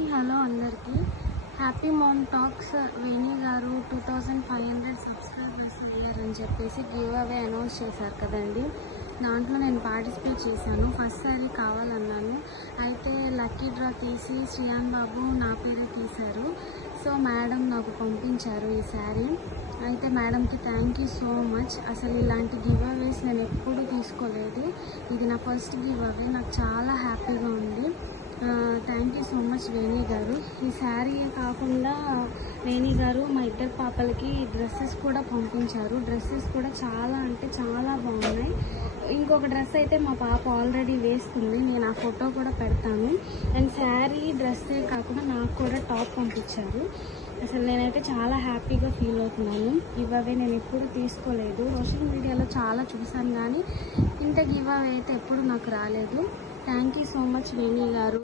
Hi hello అందరికీ happy ma'am talks వేణి గారు 2500 subscribers అయ్యారని చెప్పేసి గివ్ అవే అనౌన్స్ చేశారు కదండి. దాంట్లో నేను పార్టిసిపేట్ చేశాను. ఫస్ట్ సారీ కావాలన్నాను. అయితే లక్కీ డ్రా తీసి శ్రీయాన్ బాబు నా పేరే తీశారు. సో మేడం నాకు పంపించారు ఈ శారీ. అయితే మేడంకి థ్యాంక్ యూ సో మచ్. అసలు ఇలాంటి గివ్ అవేస్ నేను ఎప్పుడూ తీసుకోలేదు. ఇది నా ఫస్ట్ గివ్ అవే. నాకు చాలా హ్యాపీగా ఉంది. థ్యాంక్ యూ సో మచ్ వేణి గారు. ఈ శారీ కాకుండా వేణి గారు మా ఇద్దరు పాపలకి డ్రెస్సెస్ కూడా పంపించారు. డ్రెస్సెస్ కూడా చాలా అంటే చాలా బాగున్నాయి. ఇంకొక డ్రెస్ అయితే మా పాప ఆల్రెడీ వేసుకుంది. నేను ఆ ఫోటో కూడా పెడతాను. అండ్ శారీ డ్రెస్సే కాకుండా నాకు కూడా టాప్ పంపించారు. అసలు నేనైతే చాలా హ్యాపీగా ఫీల్ అవుతున్నాను. గివ్ అవే నేను ఎప్పుడు తీసుకోలేదు. సోషల్ మీడియాలో చాలా చూసాను కానీ ఇంత గివ్ అవే అయితే ఎప్పుడు నాకు రాలేదు. థ్యాంక్ యూ సో మచ్ వేణి గారు.